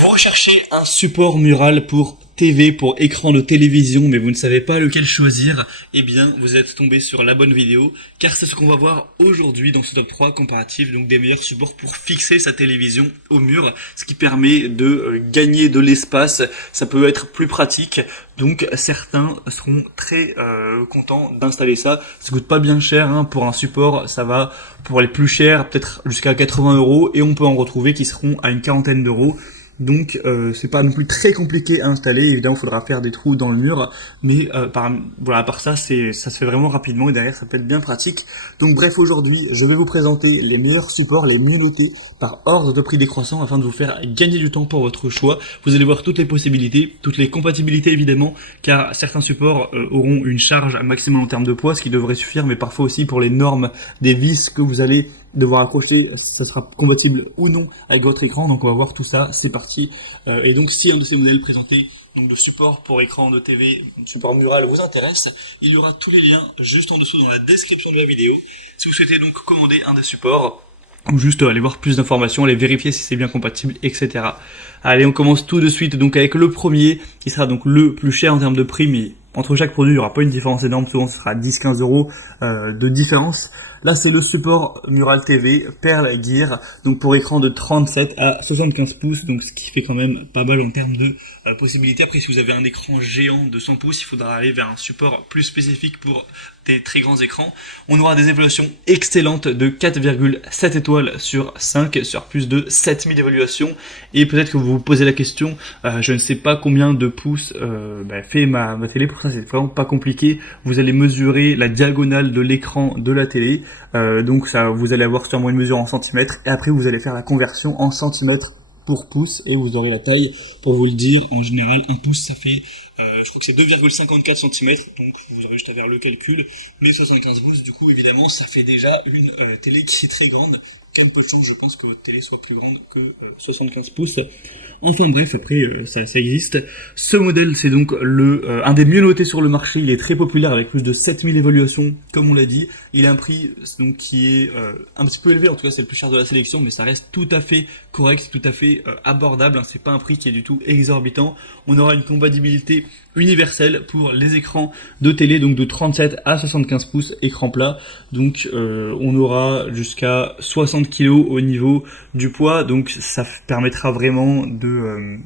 Vous recherchez un support mural pour TV, pour écran de télévision, mais vous ne savez pas lequel choisir, eh bien, vous êtes tombé sur la bonne vidéo, car c'est ce qu'on va voir aujourd'hui dans ce top 3 comparatif, donc des meilleurs supports pour fixer sa télévision au mur, ce qui permet de gagner de l'espace, ça peut être plus pratique, donc certains seront très contents d'installer ça. Ça coûte pas bien cher, hein, pour un support, ça va pour les plus chers, peut-être jusqu'à 80 €, et on peut en retrouver qui seront à une quarantaine d'euros. Donc c'est pas non plus très compliqué à installer. Évidemment, il faudra faire des trous dans le mur, mais par ça se fait vraiment rapidement et derrière ça peut être bien pratique. Donc bref, aujourd'hui, je vais vous présenter les meilleurs supports, les mieux notés par ordre de prix décroissant afin de vous faire gagner du temps pour votre choix. Vous allez voir toutes les possibilités, toutes les compatibilités évidemment, car certains supports auront une charge maximale en termes de poids, ce qui devrait suffire, mais parfois aussi pour les normes des vis que vous allez devoir accrocher, ça sera compatible ou non avec votre écran. Donc on va voir tout ça, c'est parti. Et donc si un de ces modèles présentés, donc de support pour écran de TV, support mural vous intéresse, il y aura tous les liens juste en dessous dans la description de la vidéo. Si vous souhaitez donc commander un des supports, ou juste aller voir plus d'informations, aller vérifier si c'est bien compatible, etc. Allez, on commence tout de suite donc avec le premier, qui sera donc le plus cher en termes de prix, mais entre chaque produit, il n'y aura pas une différence énorme, souvent ce sera 10-15 € de différence. Là, c'est le support Mural TV Pearl Gear, donc pour écran de 37 à 75 pouces, donc ce qui fait quand même pas mal en termes de possibilités. Après, si vous avez un écran géant de 100 pouces, il faudra aller vers un support plus spécifique pour des très grands écrans. On aura des évaluations excellentes de 4,7 étoiles sur 5, sur plus de 7000 évaluations. Et peut-être que vous vous posez la question, je ne sais pas combien de pouces fait ma télé. Pour ça, c'est vraiment pas compliqué. Vous allez mesurer la diagonale de l'écran de la télé. Donc ça, vous allez avoir sûrement une mesure en centimètres. Et après, vous allez faire la conversion en centimètres pour pouce et vous aurez la taille. Pour vous le dire, en général, un pouce, ça fait, je crois que c'est 2,54 cm, donc vous aurez juste à faire le calcul. Mais 75 pouces, du coup, évidemment, ça fait déjà une télé qui est très grande. Quand même peu de choses, je pense que votre télé soit plus grande que 75 pouces. Enfin bref, après ça existe. Ce modèle, c'est donc un des mieux notés sur le marché. Il est très populaire avec plus de 7000 évaluations, comme on l'a dit. Il a un prix donc qui est un petit peu élevé, en tout cas c'est le plus cher de la sélection, mais ça reste tout à fait correct, tout à fait abordable. Hein. C'est pas un prix qui est du tout exorbitant. On aura une compatibilité universelle pour les écrans de télé, donc de 37 à 75 pouces, écran plat. Donc on aura jusqu'à 60 kg au niveau du poids, donc ça permettra vraiment de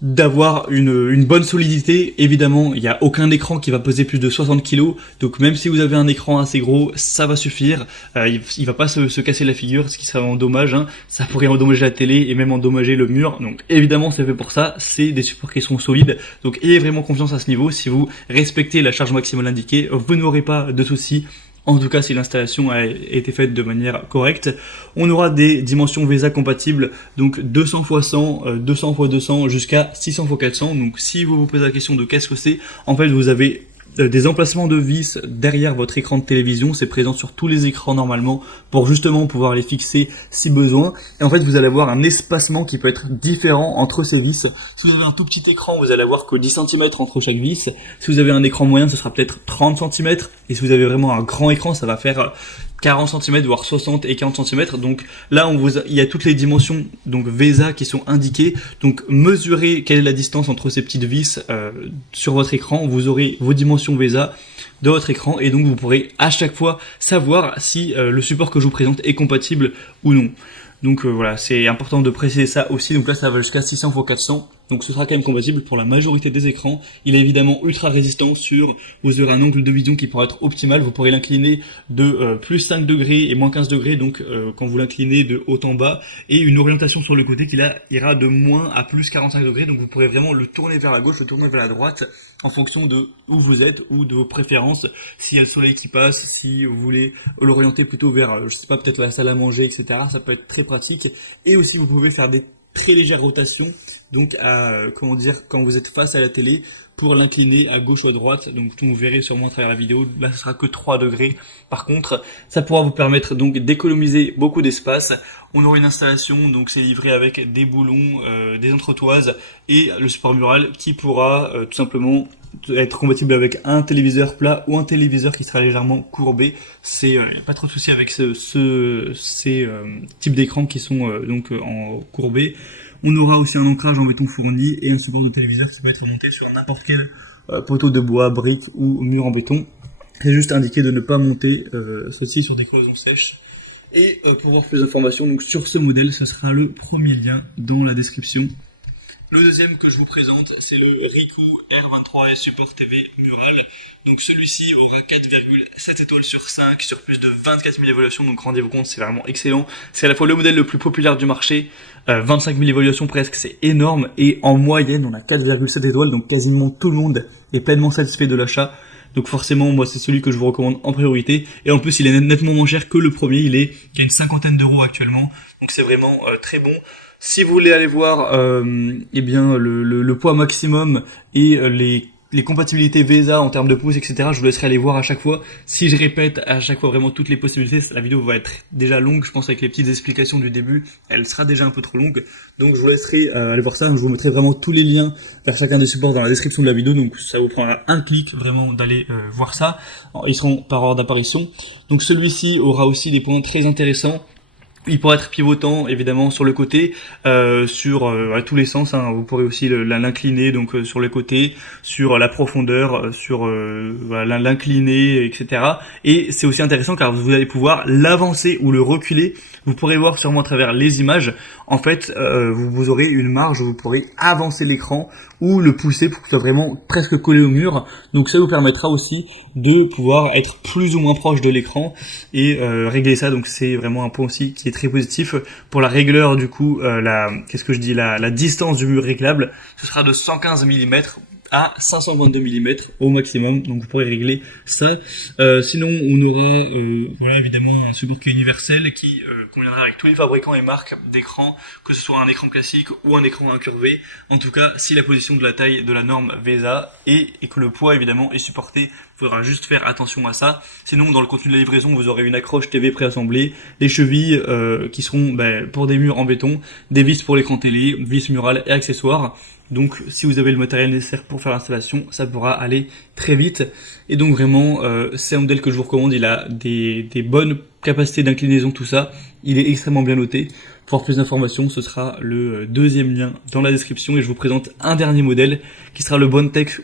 d'avoir une bonne solidité. Évidemment, il n'y a aucun écran qui va peser plus de 60 kg, donc même si vous avez un écran assez gros, ça va suffire. Il va pas se casser la figure, ce qui serait vraiment dommage, hein. Ça pourrait endommager la télé et même endommager le mur, donc évidemment c'est fait pour ça. C'est des supports qui sont solides, donc ayez vraiment confiance à ce niveau. Si vous respectez la charge maximale indiquée, vous n'aurez pas de soucis. En tout cas, si l'installation a été faite de manière correcte. On aura des dimensions VESA compatibles, donc 200 x 100, 200 x 200 jusqu'à 600 x 400. Donc si vous vous posez la question de qu'est-ce que c'est, en fait vous avez des emplacements de vis derrière votre écran de télévision. C'est présent sur tous les écrans normalement pour justement pouvoir les fixer si besoin. Et en fait, vous allez avoir un espacement qui peut être différent entre ces vis. Si vous avez un tout petit écran, vous allez avoir que 10 cm entre chaque vis. Si vous avez un écran moyen, ça sera peut-être 30 cm. Et si vous avez vraiment un grand écran, ça va faire 40 cm, voire 60 et 40 cm. Donc là, il y a toutes les dimensions donc VESA qui sont indiquées. Donc mesurez quelle est la distance entre ces petites vis sur votre écran. Vous aurez vos dimensions VESA de votre écran et donc vous pourrez à chaque fois savoir si le support que je vous présente est compatible ou non. Donc voilà, c'est important de préciser ça aussi. Donc là, ça va jusqu'à 600 x 400. Donc ce sera quand même compatible pour la majorité des écrans. Il est évidemment ultra résistant vous aurez un angle de vision qui pourra être optimal. Vous pourrez l'incliner de plus 5 degrés et moins 15 degrés, donc quand vous l'inclinez de haut en bas, et une orientation sur le côté qui là ira de moins à plus 45 degrés. Donc vous pourrez vraiment le tourner vers la gauche, le tourner vers la droite, en fonction de où vous êtes ou de vos préférences. S'il y a le soleil qui passe, si vous voulez l'orienter plutôt vers, je sais pas, peut-être la salle à manger, etc. Ça peut être très pratique. Et aussi vous pouvez faire des très légères rotations, donc quand vous êtes face à la télé, pour l'incliner à gauche ou à droite. Donc vous verrez sûrement à travers la vidéo, là ce sera que 3 degrés. Par contre, ça pourra vous permettre donc d'économiser beaucoup d'espace. On aura une installation, donc c'est livré avec des boulons, des entretoises et le support mural qui pourra tout simplement être compatible avec un téléviseur plat ou un téléviseur qui sera légèrement courbé. C'est pas trop de soucis avec ces types d'écrans qui sont en courbés. On aura aussi un ancrage en béton fourni et un support de téléviseur qui peut être monté sur n'importe quel poteau de bois, brique ou mur en béton. C'est juste indiqué de ne pas monter ceci sur des cloisons sèches. Et pour voir plus d'informations donc sur ce modèle, ce sera le premier lien dans la description. Le deuxième que je vous présente, c'est le Ricoh R23S Support TV Mural. Donc celui-ci aura 4,7 étoiles sur 5 sur plus de 24 000 évaluations. Donc rendez-vous compte, c'est vraiment excellent. C'est à la fois le modèle le plus populaire du marché, 25 000 évaluations presque, c'est énorme. Et en moyenne, on a 4,7 étoiles, donc quasiment tout le monde est pleinement satisfait de l'achat. Donc forcément, moi c'est celui que je vous recommande en priorité. Et en plus, il est nettement moins cher que le premier. Il est à une cinquantaine d'euros actuellement. Donc c'est vraiment très bon. Si vous voulez aller voir eh bien le poids maximum et les compatibilités VESA en termes de pouces, etc., je vous laisserai aller voir à chaque fois. Si je répète à chaque fois vraiment toutes les possibilités, la vidéo va être déjà longue, je pense avec les petites explications du début, elle sera déjà un peu trop longue. Donc je vous laisserai aller voir ça, je vous mettrai vraiment tous les liens vers chacun des supports dans la description de la vidéo, donc ça vous prendra un clic vraiment d'aller voir ça. Ils seront par ordre d'apparition. Donc celui-ci aura aussi des points très intéressants. Il pourra être pivotant évidemment sur le côté, sur à tous les sens. Hein. Vous pourrez aussi l'incliner donc sur le côté, sur la profondeur, sur voilà, l'incliner, etc. Et c'est aussi intéressant car vous allez pouvoir l'avancer ou le reculer. Vous pourrez voir sûrement à travers les images. En fait, vous aurez une marge où vous pourrez avancer l'écran ou le pousser pour que ce soit vraiment presque collé au mur. Donc ça vous permettra aussi de pouvoir être plus ou moins proche de l'écran et régler ça. Donc c'est vraiment un point aussi qui est très positif. Pour la régleur du coup, la distance du mur réglable, ce sera de 115 mm à 522 mm au maximum, donc vous pourrez régler ça. Sinon on aura voilà évidemment un support qui est universel qui conviendra avec tous les fabricants et marques d'écran, que ce soit un écran classique ou un écran incurvé, en tout cas si la position de la taille de la norme VESA et que le poids évidemment est supporté, il faudra juste faire attention à ça. Sinon dans le contenu de la livraison vous aurez une accroche TV préassemblée, les chevilles qui seront pour des murs en béton, des vis pour l'écran télé, vis murales et accessoires. Donc si vous avez le matériel nécessaire pour faire l'installation, ça pourra aller très vite. Et donc vraiment, c'est un modèle que je vous recommande, il a des bonnes capacités d'inclinaison, tout ça. Il est extrêmement bien noté. Pour plus d'informations, ce sera le deuxième lien dans la description. Et je vous présente un dernier modèle qui sera le Bondtech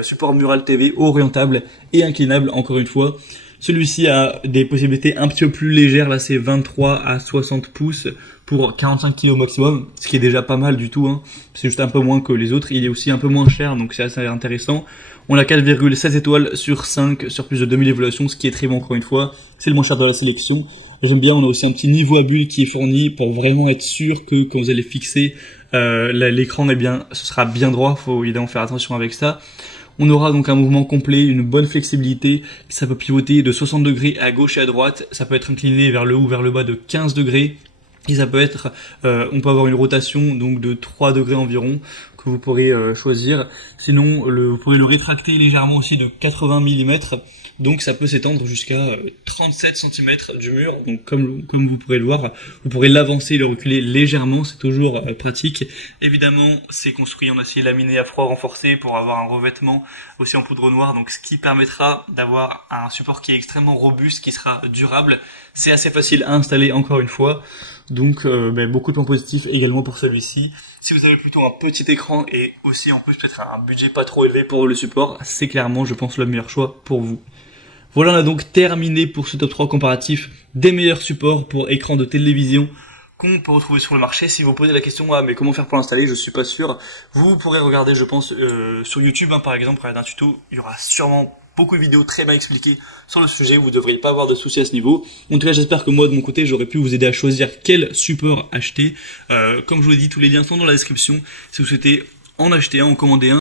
support Mural TV orientable et inclinable encore une fois. Celui-ci a des possibilités un petit peu plus légères, là c'est 23 à 60 pouces pour 45 kg maximum, ce qui est déjà pas mal du tout, hein. C'est juste un peu moins que les autres, il est aussi un peu moins cher, donc c'est assez intéressant. On a 4,7 étoiles sur 5 sur plus de 2000 évaluations, ce qui est très bon encore une fois, c'est le moins cher de la sélection. J'aime bien, on a aussi un petit niveau à bulle qui est fourni pour vraiment être sûr que quand vous allez fixer l'écran, eh bien, ce sera bien droit, faut évidemment faire attention avec ça. On aura donc un mouvement complet, une bonne flexibilité, ça peut pivoter de 60 degrés à gauche et à droite, ça peut être incliné vers le haut ou vers le bas de 15 degrés, et ça peut être, on peut avoir une rotation donc de 3 degrés environ que vous pourrez choisir. Sinon, vous pourrez le rétracter légèrement aussi de 80 mm, donc ça peut s'étendre jusqu'à 37 cm du mur. Donc comme vous pourrez le voir, vous pourrez l'avancer et le reculer légèrement, c'est toujours pratique. Évidemment, c'est construit en acier laminé à froid renforcé pour avoir un revêtement aussi en poudre noire, donc ce qui permettra d'avoir un support qui est extrêmement robuste, qui sera durable. C'est assez facile à installer encore une fois. Donc beaucoup de points positifs également pour celui-ci. Si vous avez plutôt un petit écran et aussi en plus peut-être un budget pas trop élevé pour le support, c'est clairement je pense le meilleur choix pour vous. Voilà, on a donc terminé pour ce top 3 comparatif des meilleurs supports pour écran de télévision qu'on peut retrouver sur le marché. Si vous posez la question mais comment faire pour l'installer, je suis pas sûr. Vous pourrez regarder je pense sur YouTube par exemple, regarder un tuto, il y aura sûrement beaucoup de vidéos très bien expliquées sur le sujet, vous ne devriez pas avoir de soucis à ce niveau. En tout cas, j'espère que moi, de mon côté, j'aurais pu vous aider à choisir quel support acheter. Comme je vous l'ai dit, tous les liens sont dans la description. Si vous souhaitez en acheter un, en commander un,